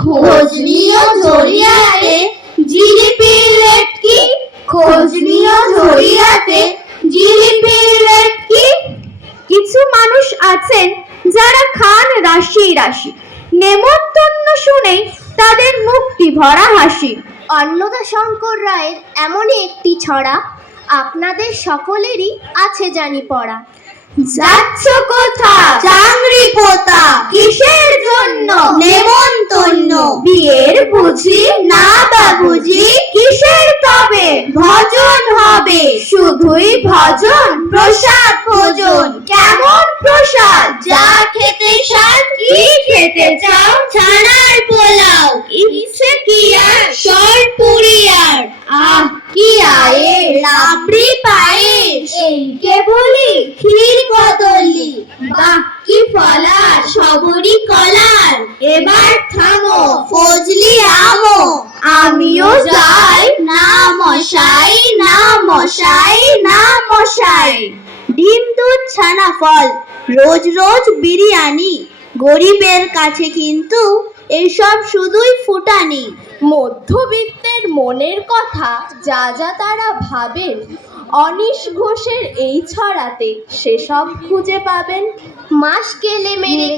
খোঁজ নিও ঝরিয়াতে জিলিপির রেট কি? খোঁজ নিও ঝরিয়াতে জিলিপির রেট কি? কিছু মানুষ আছেন যারা খান রাশি রাশি, নেমন্তন্ন শুনেই তাদের মুক্তি ভরা হাসি। অন্নদা শঙ্কর রায়ের এমনই একটি ছড়া আপনাদের সকলেরই আছে জানি পড়া। যাচ্ছ কোথা চাংরি পোতা, কিসের জন্য নেমন্তন্ন, বিয়ের বুঝি না বা বুঝি কিসের তবে ভজন হবে, শুধুই ভজন প্রসাদ ভোজন। কেমন প্রসাদ? যা খেতে স্বাদ, কি খেতে চাও? ছানার পোলাও, ইচ্ছে কি আর সরপুরি আর, আহ কি আয়ে রাবড়ি পায়েস, এই কে বলি ক্ষীর কদলি, বাহ কি ফলার সবরি কলার। এবার থামো ফজলি আমো, আমিও যাই না মশাই না মশাই না মশাই। ডিম দুধ ছানা ফল, রোজ রোজ বিরিয়ানি, গরিবের কাছে কিন্তু এসব শুধুই ফুটানি। মধ্যবিত্তের মনের কথা যা যা তারা ভাবেন, অনিশ ঘোষের এই ছড়াতে সেসব খুঁজে পাবেন। মাস গেলে মেরে